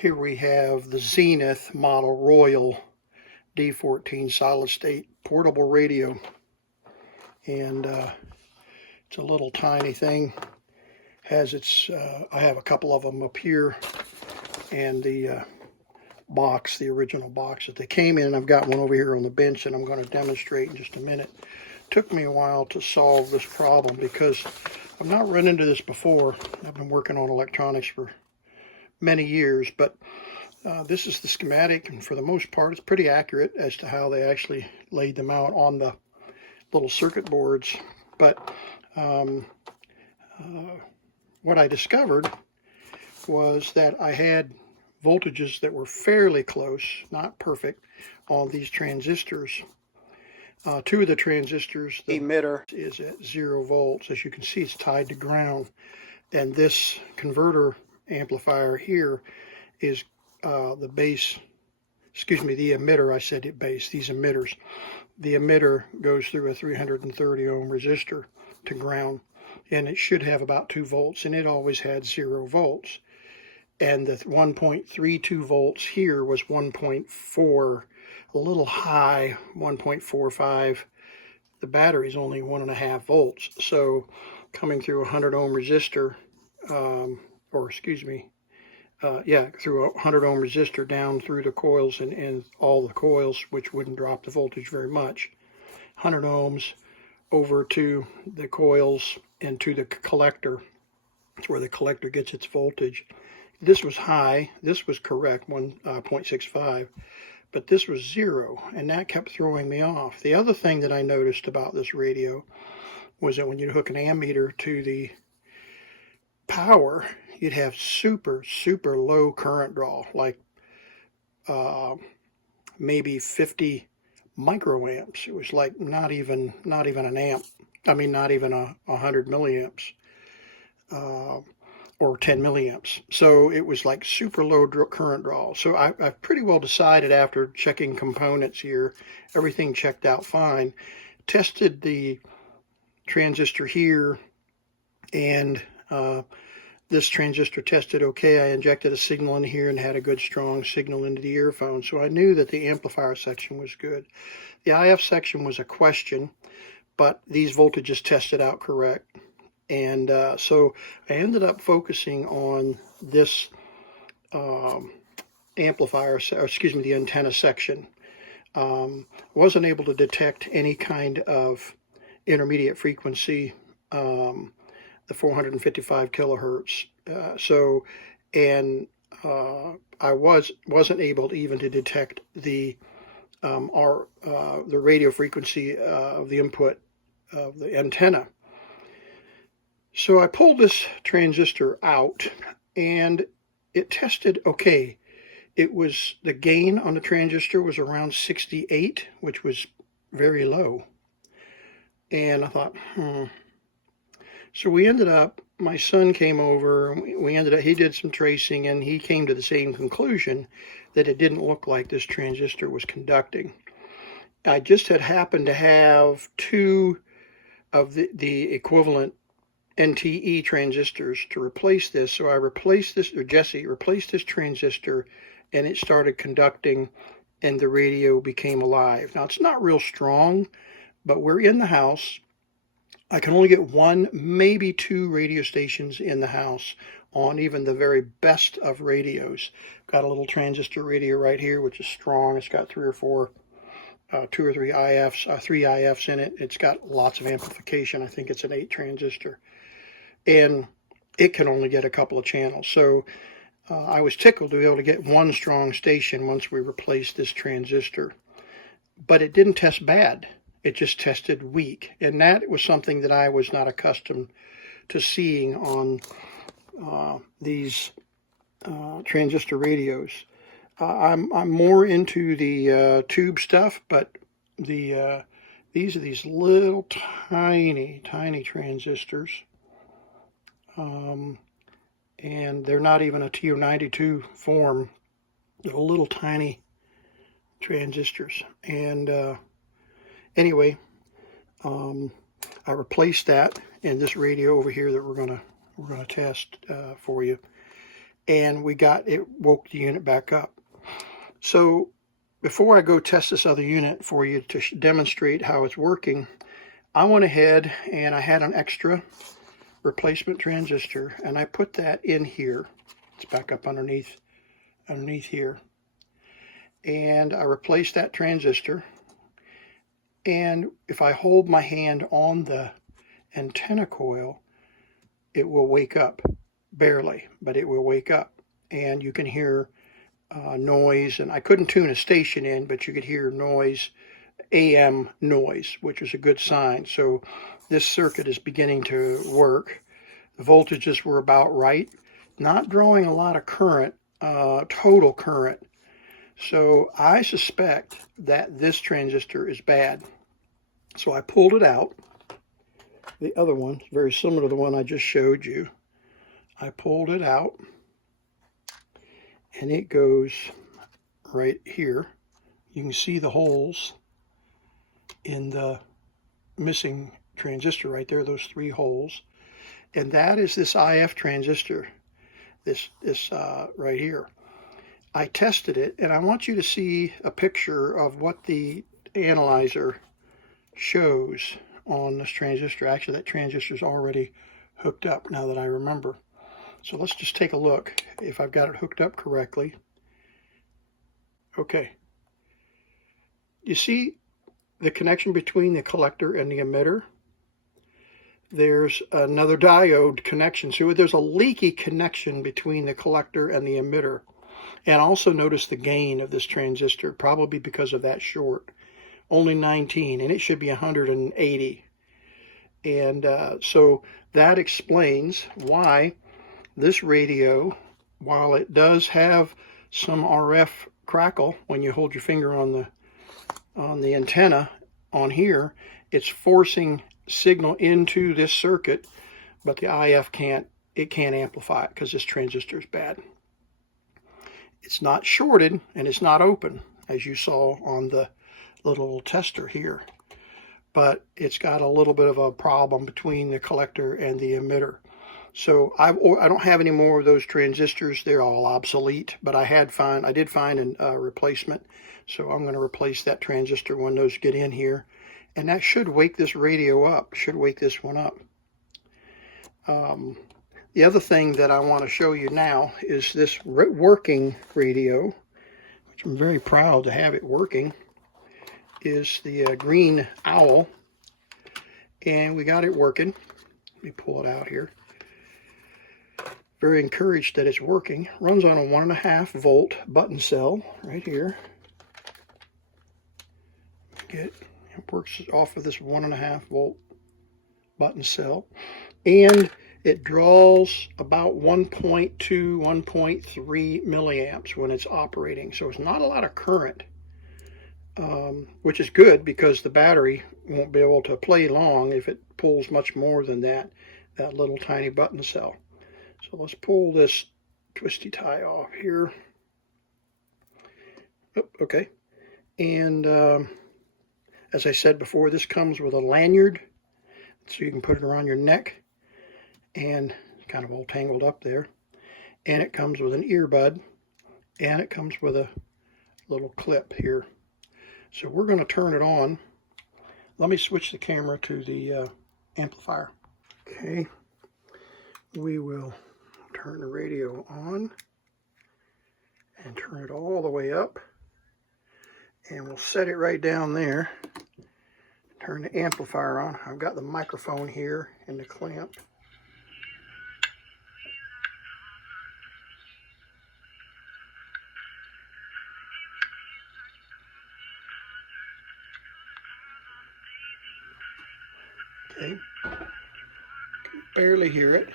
Here we have the Zenith Model Royal D14 solid state portable radio, and it's a little tiny thing. Has its I have a couple of them up here, and the box, the original box that they came in. I've got one over here on the bench that I'm going to demonstrate in just a minute. Took me a while to solve this problem because I've not run into this before. I've been working on electronics for many years, but this is the schematic, and for the most part it's pretty accurate as to how they actually laid them out on the little circuit boards. But what I discovered was that I had voltages that were fairly close, not perfect, on these transistors. Two of the transistors, the emitter is at 0 volts. As you can see, it's tied to ground, and this converter amplifier here is the base, excuse me, the emitter, I said it base, these emitters. The emitter goes through a 330 ohm resistor to ground, and it should have about 2 volts, and it always had 0 volts. And the 1.32 volts here was 1.4, a little high, 1.45. The battery's only 1.5 volts. So coming through a 100 ohm resistor, through a 100 ohm resistor down through the coils and all the coils, which wouldn't drop the voltage very much. 100 ohms over to the coils and to the collector. That's where the collector gets its voltage. This was high, this was correct, 1.65, but this was 0, and that kept throwing me off. The other thing that I noticed about this radio was that when you hook an ammeter to the power, you'd have super low current draw, like maybe 50 microamps. It was like not even an amp. I mean, not even 100 milliamps. Or 10 milliamps. So it was like super low current draw. So I've pretty well decided, after checking components here, everything checked out fine. Tested the transistor here, and this transistor tested okay. I injected a signal in here and had a good strong signal into the earphone. So I knew that the amplifier section was good. The IF section was a question, but these voltages tested out correct. And so I ended up focusing on this amplifier, or excuse me, the antenna section. Wasn't able to detect any kind of intermediate frequency, the 455 kilohertz. I wasn't able even to detect the radio frequency of the input of the antenna. So I pulled this transistor out, and it tested okay. It was, the gain on the transistor was around 68, which was very low. And I thought, So we ended up, my son came over, and he did some tracing, and he came to the same conclusion, that it didn't look like this transistor was conducting. I just had happened to have 2 of the equivalent NTE transistors to replace this, so I replaced this, or Jesse replaced this transistor, and it started conducting, and the radio became alive. Now, it's not real strong, but we're in the house. I can only get 1, maybe 2 radio stations in the house on even the very best of radios. Got a little transistor radio right here, which is strong. It's got 3 or 4 2 or 3 IFs, 3 IFs in it. It's got lots of amplification. I think it's an 8 transistor. And it can only get a couple of channels. So I was tickled to be able to get 1 strong station once we replaced this transistor. But it didn't test bad. It just tested weak. And that was something that I was not accustomed to seeing on these transistor radios. I'm more into the tube stuff, but these are these little tiny transistors. And they're not even a TO92 form. They're little tiny transistors. And anyway, I replaced that in this radio over here that we're gonna test for you. and it woke the unit back up. So before I go test this other unit for you to demonstrate how it's working, I went ahead and I had an extra replacement transistor, and I put that in here. It's back up underneath here. And I replaced that transistor. And if I hold my hand on the antenna coil, it will wake up. Barely, but it will wake up. And you can hear noise, and I couldn't tune a station in, but you could hear noise, AM noise, which is a good sign. So this circuit is beginning to work. The voltages were about right, not drawing a lot of current, total current. So I suspect that this transistor is bad. So I pulled it out. The other one, very similar to the one I just showed you. I pulled it out, and it goes right here. You can see the holes in the missing transistor right there, those 3 holes. And that is this IF transistor, this right here. I tested it, and I want you to see a picture of what the analyzer shows on this transistor. Actually, that transistor is already hooked up now that I remember. So let's just take a look if I've got it hooked up correctly. Okay. You see the connection between the collector and the emitter? There's another diode connection. So there's a leaky connection between the collector and the emitter. And also notice the gain of this transistor, probably because of that short. Only 19, and it should be 180. And so that explains why this radio, while it does have some RF crackle when you hold your finger on the antenna on here, it's forcing signal into this circuit, but the IF can't amplify it because this transistor is bad. It's not shorted and it's not open, as you saw on the little tester here, but it's got a little bit of a problem between the collector and the emitter. So I don't have any more of those transistors. They're all obsolete, but I did find a replacement. So I'm going to replace that transistor when those get in here, and that should wake this radio up, should wake this one up. The other thing that I want to show you now is this working radio, which I'm very proud to have it working, is the green owl, and we got it working. Let me pull it out here. Very encouraged that it's working. Runs on a 1.5 volt button cell right here. It works off of this 1.5 volt button cell, and it draws about 1.2, 1.3 milliamps when it's operating. So it's not a lot of current, which is good because the battery won't be able to play long if it pulls much more than that little tiny button cell. So let's pull this twisty tie off here. Oh, okay. And as I said before, this comes with a lanyard, so you can put it around your neck, and it's kind of all tangled up there. And it comes with an earbud, and it comes with a little clip here. So we're going to turn it on. Let me switch the camera to the amplifier. Okay, we will turn the radio on and turn it all the way up, and we'll set it right down there. Turn the amplifier on. I've got the microphone here and the clamp. Okay, can barely hear it.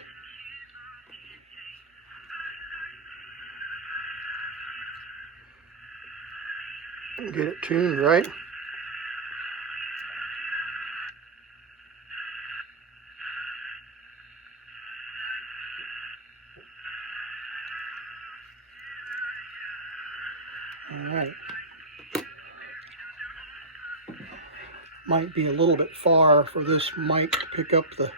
Get it tuned right. All right. Might be a little bit far for this mic to pick up the...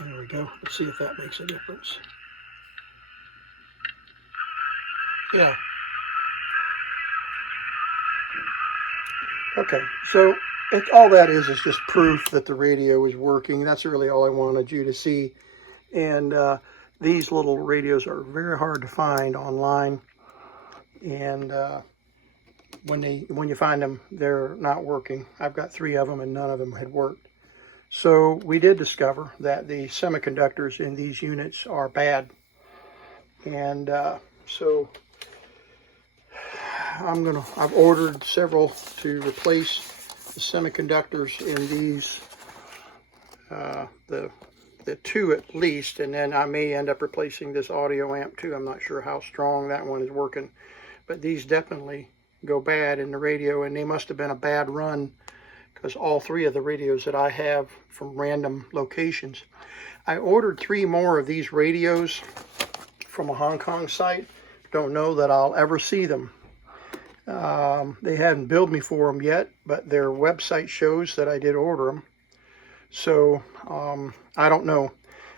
There we go. Let's see if that makes a difference. Yeah. Okay, so all that is just proof that the radio is working. That's really all I wanted you to see. And these little radios are very hard to find online. And when you find them, they're not working. I've got 3 of them and none of them had worked. So we did discover that the semiconductors in these units are bad. And so I've ordered several to replace the semiconductors in these, the 2 at least, and then I may end up replacing this audio amp too. I'm not sure how strong that one is working, but these definitely go bad in the radio, and they must have been a bad run because all 3 of the radios that I have from random locations. I ordered 3 more of these radios from a Hong Kong site. Don't know that I'll ever see them. They haven't billed me for them yet, but their website shows that I did order them. So I don't know.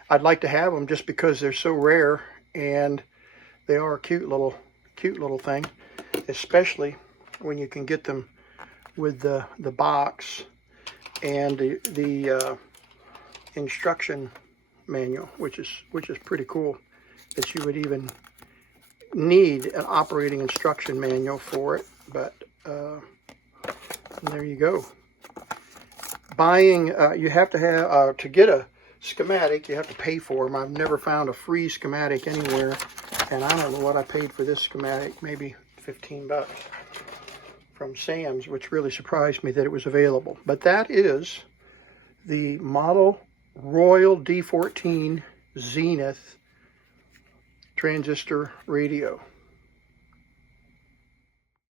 I'd like to have them just because they're so rare, and they are a cute little thing, especially when you can get them with the box and the instruction manual, which is pretty cool that you would even need an operating instruction manual for it. But there you go. Buying, you have to have, to get a schematic, you have to pay for them. I've never found a free schematic anywhere, and I don't know what I paid for this schematic, maybe 15 bucks from Sam's, which really surprised me that it was available. But that is the model Royal D14 Zenith transistor radio.